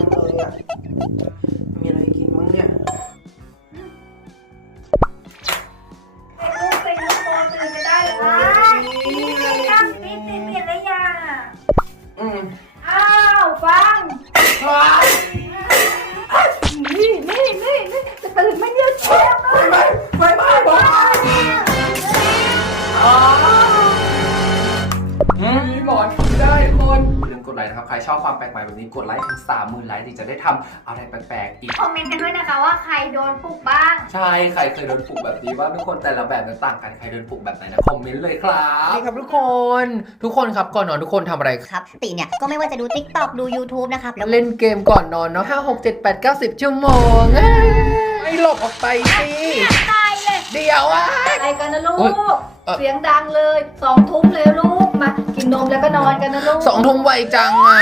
จังเลยอะ มีอะไรกินมั้งเนี่ยเป็นลูกโตตื่นจะได้หรือวะยังปิดปิดปิดแล้วยังอะ อืม ไลค์นะครับ ใครชอบความแปลกใหม่แบบนี้กดไลค์ถึงสามหมื่นไลค์ถึงจะได้ทำอะไรแปลกๆอีก คอมเมนต์กันด้วยนะคะว่าใครโดนปลุกบ้าง ใช่ ใครเคยโดนปลุกแบบนี้ว่างทุกคนแต่ละแบบนั้นต่างกันใครโดนปลุกแบบไหนนะคอมเมนต์เลยครับ นี่ครับทุกคน ทุกคนครับก่อนนอนทุกคนทำอะไรครับปกติเนี่ยก็ไม่ว่าจะดู TikTok ดู YouTube นะครับแล้วเล่นเกมก่อนนอนเนาะห้าหกเจ็ดแปดเก้าสิบชั่วโมงเอ้ยไม่หลบออกไปสิตายเลย เดี๋ยวอะไปกันนะลูอุ๊ยก เอ่อ เสียงดังเลยสองทุ่มเลยลู กมากินนมแล้วก็นอนกันนะลูกสองทุ่มไวจังอะ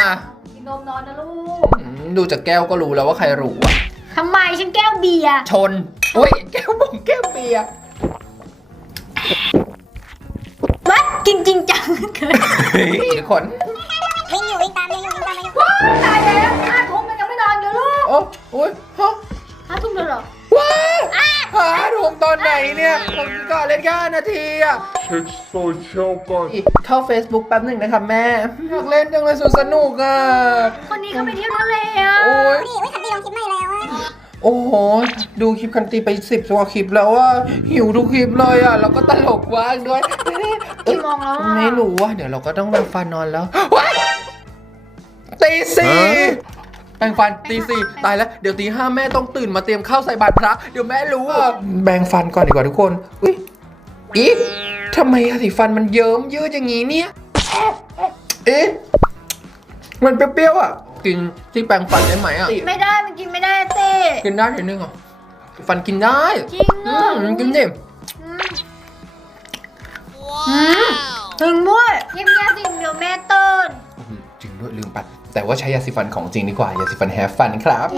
กินนมนอนนะลูกอืมดูจากแก้วก็รู้แล้วว่าใครรู้อะทำไมฉันแก้วเบียร์ชนอุ้ยแก้วบงแก้วเบียร์วัดกินจริงจังเกินเฮ้ยทุกคนวิ่งอยู่วิ่งตามวิ่งอยู่วิ่งตามวิ่งอยู่ว้าวตายแล้วห้าทุ่มมันยังไม่นอนเลยลูกโอ้โอ้ยฮะห้าทุ่มเลยเหรอว้าว หาถูกตอนไหนเนี่ยเราก่อนเล่นแค่ห้านาทีอะเช็คโซเชียลก่อนเข้า Facebook แป๊บหนึ่งนะครับแม่อยากเล่นจังเลยสุดสนุกอะคนนี้เขาไปเที่ยวทะเลอะโอ้ยนี่วิ่งขันตีลงคลิปไม่แล้วอะโอ้โห ดูคลิปคันตีไปสิบกว่าคลิปแล้วว่าหิวทุกคลิปเลยอะ แล้วก็ตลกว่างด้วยกี่โมงแล้วอะไม่รู้ว่าเดี๋ยวเราก็ต้องแบ่งฟันนอนแล้วว้ายตีสี่ แบ่งฟันตีสี่ตายแล้ว เดี๋ยวตีห้าแม่ต้องตื่นมาเตรียมข้าวใส่บาตรพระ เดี๋ยวแม่รู้อะแบ่งฟันก่อนดีกว่าทุกคน อุ้ยอีทำไมอะสีฟันมันเยิ้มยืดอย่างงี้เนี่ย เอ๊ะ มันเปรี้ยวๆอะ กินที่แปรงฟันได้ไหมอะ ไม่ได้มันกินไม่ได้เต้กินได้ทีนึงเหรอฟันกินได้จริงอือะมกินดิอืมถึงด้วยเงียบๆสิเดี๋ยวแม่ตื่นจริงด้วยลืมไป แต่ว่าใช้ยาสีฟันของจริงดีกว่ายาสีฟันแฮฟฟันครับ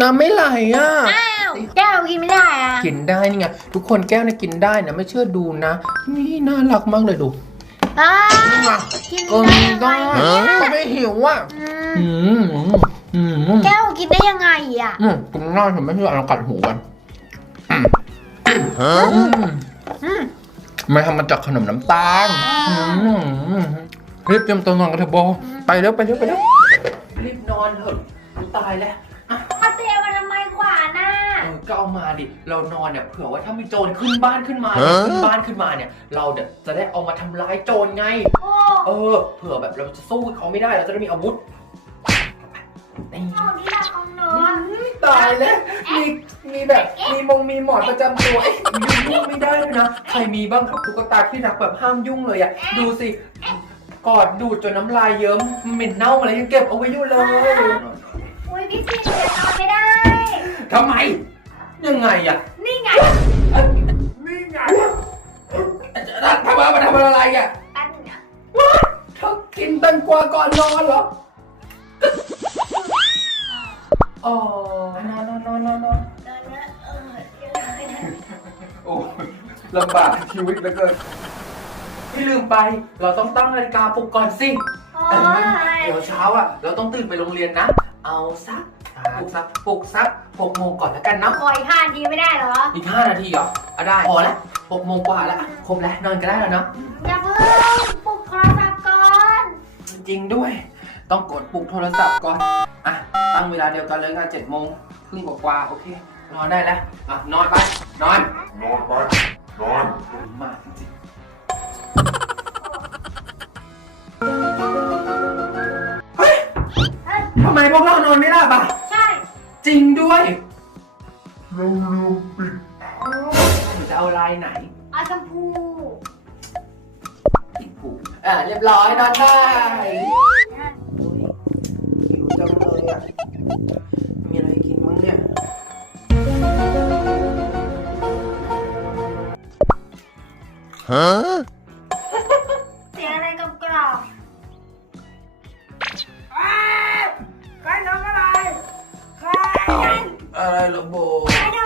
น้ำไม่ไหลอะ อ้าวแก้วกินไม่ได้อะกินได้นี่ไงทุกคนแก้วนะกินได้นะ ไม่เชื่อดูนะ นี่น่ารักมากเลยดูอ้านี่ไงกินเออได้ได้ยังไงก็ไม่หิวอะอืมอืมอืมอืมแก้วกินได้ยังไงอะอืมกินได้ฉันไม่เชื่อเรากัดหูกันอืมอืมอืมมันทำมาจากขนมน้ำตาลอืม รีบเตรียมตัวนอนกันเถอะโบไปเร็วไปเร็วไปเร็วรีบนอนเถอะตายแล้วเอาเตียมาทำไมขวานน่ะเออก็เอามาดิเรานอนเนี่ยเผื่อว่าถ้ามีโจรขึ้นบ้านขึ้นมาขึ้นบ้านขึ้นมาเนี่ย เราเดี๋ยวจะได้เอามาทำร้ายโจรไง โอ้เออ เผื่อแบบเราจะสู้เขาไม่ได้เราจะได้มีอาวุธนี่เอาที่รักของหนูตายแล้วมีมีแบบมีมงมีหมอนประจำตัวเอ้ยยุ่งไม่ได้เลยนะ ใครมีบ้างครับตุ๊กตาที่รักแบบห้ามยุ่งเลยอะ ดูสิ กอดดูดจนน้ำลายเยิ้มเหม็นเน่าอะไรยังเก็บเอาไว้อยู่เลยอุ้ยพี่ซีเดี๋ยวนอนไม่ได้ ทำไม ยังไงอะนี่ไงนี่ไงทำไมมาทำอะไรอะตั้นเนี่ยเธอกินแตังกวาก่อนนอนเหรออ๋อนอนนอนนอนนอนนอนนอนแล้วเออเดี๋ยวโอ้ลำบากชีวิตเหลือเกิน ไม่ลืมไป เราต้องตั้งนาฬิกาปลุกก่อนสิโอ้เออยเดี๋ยวเช้าอะ เราต้องตื่นไปโรงเรียนนะ เอาสักอ่าปลุกสักปลุกสักหกโมงก่อนแล้วกันเนาะคอยห้าทีไม่ได้เหรออีกห้านาทีเหรออะได้ พอแล้วหกโมงกว่าแล้วอะครบแล้วนอนกันได้แล้วเนาะ อย่าเพิ่งปลุกโทรศัพท์ก่อนจริงด้วย ต้องกดปลุกโทรศัพท์ก่อน อะ ตั้งเวลาเดียวกันเลยค่ะเจ็ดโมงครึ่งกว่าๆโอเค นอนได้แล้ว อะ นอนไป นอน นอนไป นอน มา ไมพวกเรานอนไม่หลับอะ ใช่จริงด้วยเราลืมปิดหนูจะเอาลายไหนเอาชมพูสีผูอะเรียบร้อยนอนได้หิวจังเลยอะ มีอะไรกินมั้งเนี่ยเอไรเหรอโบไม่ทะ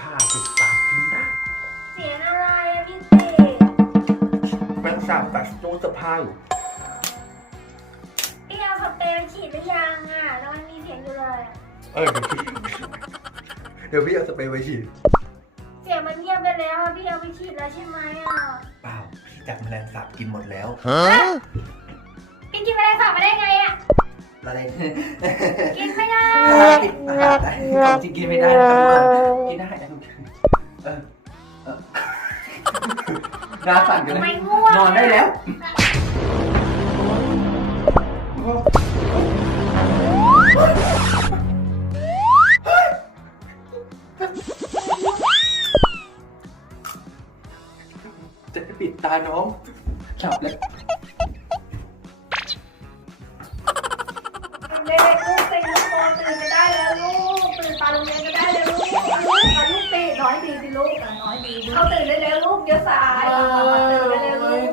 ตายสิปากกินได้เสียงอะไรอะพี่เต๋แมงาบตัดตู้เสื้อายู่พี่เอาสเปรย์ฉีดหรือยังอะแล้วมันมีเสียงอยู่เลย พี่เอาสเปรย์ไปฉีดเสียงมันเงียบไปแล้วอะพี่เอาไปฉีดแล้วใช่ไหมอะเปล่าพี่จับแมลงสาบกินหมดแล้วพี่กินแมลงสาบมาได้ไงอะอะไรกินไม่ได้ปิดอาหารได้ของจริงกินไม่ได้นะครับทุกคนกินได้นะทุกคนเออเออหน้าสั่นกันเลทำไมยง่วงนอนได้แล้ว น้องหลับแล้วเด็กๆลูกตื่นลูกโตตื่นไปได้แล้วลูกตื่นไปโรงเรียนก็ได้แล้วลูกลูกลูกตื่นน้อยดีสิลูกน้อยดีเขาตื่นได้แล้วลูกเดี๋ยวสายตื่นได้แล้วลูก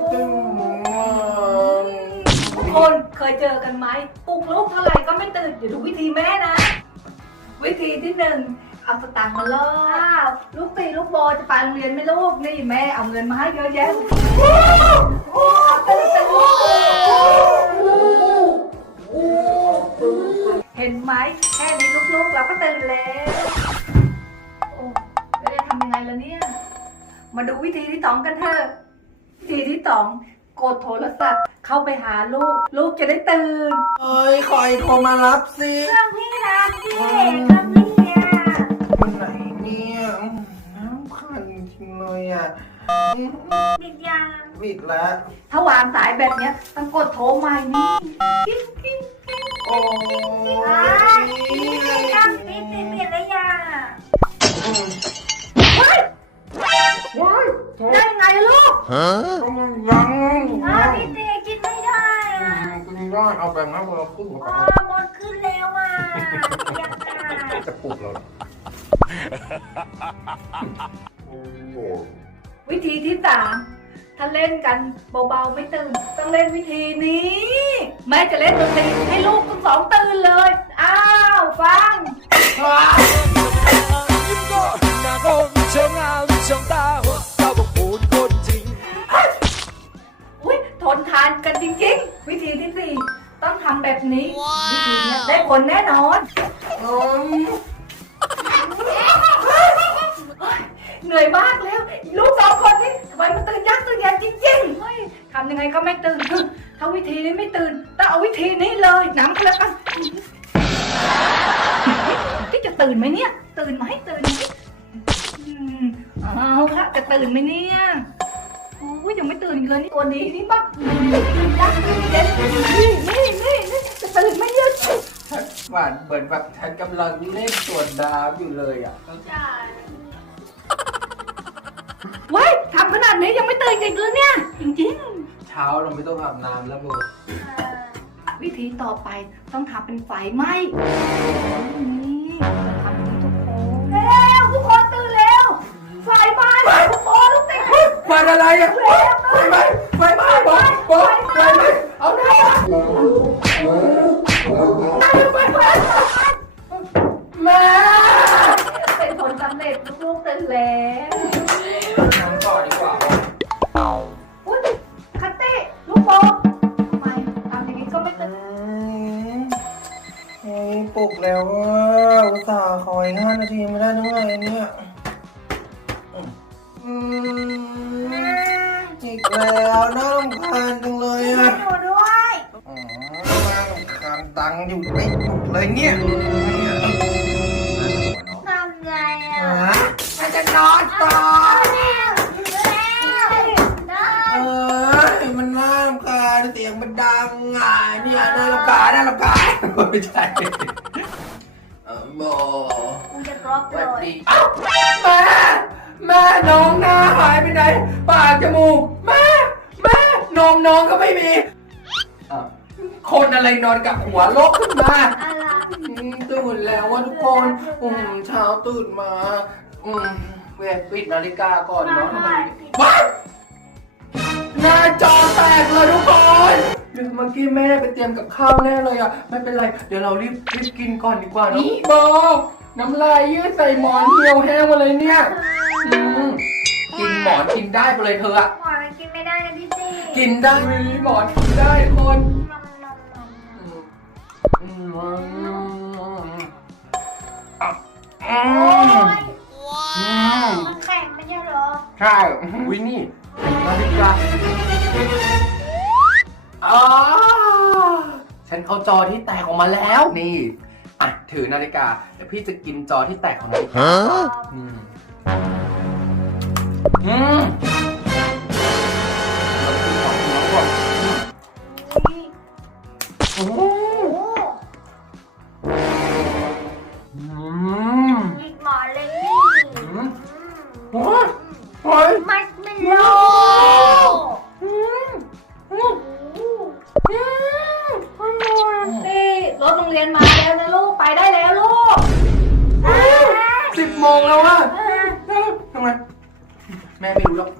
ทุกคนเคยเจอกันไหมปลุกลูกเท่าไหร่ก็ไม่ตื่นเดี๋ยวดูวิธีแม่นะ วิธีที่หนึ่ง เอาสตังค์มาล่อลูกตีลูกโบจะไปโรงเรียนไหม่ลูกนี่แม่เอาเงินมาให้เยอะแยะเอาตื่นตื่นลูกเห็นไหมแค่นี้ลูกๆเราก็ตื่นแล้วโอ้ไม่ได้ทำยังไงล่ะเนี่ย มาดูวิธีที่สองกันเถอะวิธีที่สองกดโทรศัพท์เข้าไปหาลูก ลูกจะได้ตื่นเฮ้ยคอยโทรมารับสิ เครื่องพี่รักพี่เครื่อง ปิดยังบิดแล้ว ถ้าวางสายแบบเนี้ยต้องกดโทรใหม่นี่กิ๊งกิ๊งกิ๊งโอ้อ่ายเครื่องพี่ติดเปลี่ยนได้ยังอะว้ายว้ายโทรได้ไงลูกกำลังยังอ่าพี่ตีกินไม่ได้อะคุณยอดเอาแบ่งนะเราขึ้นหัวอ๋อหมดขึ้นแล้วอะยังอะจะปลุกเรา วิธีที่สามถ้าเล่นกันเบาๆไม่ตื่น ต้องเล่นวิธีนี้ แม่จะเล่นดนตรีให้ลูกทั้งสองตื่นเลย อ้าวฟัง อุ้ยทนทานกันจริงๆ วิธีที่สี่ต้องทำแบบนี้ วิธีนี้ได้ผลแน่นอน ไงก็ไม่ตื่นถ้าวิธีนี้ไม่ตื่นต้องเอาวิธีนี้เลยน้ำก็แล้วกันพี่จะตื่นไหมเนี่ย ตื่นไหมตื่นไหมอืมเอาละจะตื่นไหมเนี่ยโอ้ยยังไม่ตื่นอีกเลยนี่ตัวนี้นี่มักตื่นยากตื่นเย็นนี่นี่นี่นี่จะตื่นไหมเนี่ยหวานเหมือนแบบฉันกำลังเล่นส่วนดาวอยู่เลยอะเว้ยทำขนาดนี้ยังไม่ตื่นอีกเลยเนี่ย จริง เช้าเราไม่ต้องอาบน้ำแล้วโบๆวิธีต่อไปต้องทำเป็นไฟไหม้นี่ทำอย่างนี้ทุกคนเร็วทุกคนตื่นเร็วไฟไหม้ทุกคนลูกติดไฟอะไรอะไฟไปลุกแล้วว่าอุตส่าห์คอยห้านาทีไม่ได้ทั้งไงเนี่ยอืมอีกแล้วน่ารำคาญจังเลยอะหนูด้วยอ๋อน่ารำคาญตังค์อยู่ไม่หยุดเลยเนี่ยทำไงอะฮะมันจะนอนต่อเออมันน่ารำคาญเสียงมันดังอะเนี่ยน่ารำคาญน่ารำคาญไม่ใช่ สเลวัสยดีเอ้าแม่แม่น้องหน้าหายไปไหน ปากจมูกแม่แม่นมน้องก็ไม่มีอะคนอะไรนอนกับหัวโลกขึ้นมาอะไรอืมตื่นแล้วว่าทุกคนอืมเช้าตื่นมาอืมเวทปิดนาฬิกาก่อนเนาะทำไมว้ายหน้าจอแตกเลยทุกคนเดี๋ยวเมื่อกี้แม่ไปเตรียมกับข้าวแน่เลยอะ ไม่เป็นไร เดี๋ยวเรารีบรีบกินก่อนดีกว่าเนอะนี่โบ น้ำลายยืดใส่หมอนเหี่ยวแห้งมาเลยเนี่ยอืมกินหมอนกินได้ไปเลยเธออะหมอมันกินไม่ได้นะพี่ตีกินได้ไหมหมอนกินได้คนอืมอืมอืมมันแข็งไม่ใช่เหรอใช่วินี่นาฬิกาอ๋อฉันเอาจอที่แตกออกมาแล้ว นี่ อะถือนาฬิกาเดี๋ยวพี่จะกินจอที่แตกของนาฬิกาอืมอืม ไม่รู้หรอก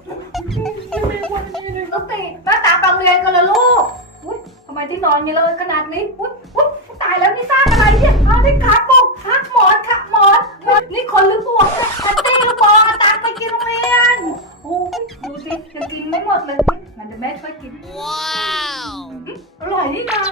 ลูกตีหน้าตาไปโรงเรียนกันเลยลูกอุ้ยทำไมที่นอนอย่างเลยขนาดนี้อุ้ยอุ้ยตายแล้วนี่สร้างอะไรเนี่ยเอาที่ขาปุกขาหมอนขาหมอนหมอนนี่คนหรือปวกเนี่ยแพตตี้หรือปอเอาตังค์ไปกินโรงเรียนโอ้ยดูสิยังกินไม่หมดเลยงั้นเดี๋ยวแม่ช่วยกินว้าวอร่อยนี่นะ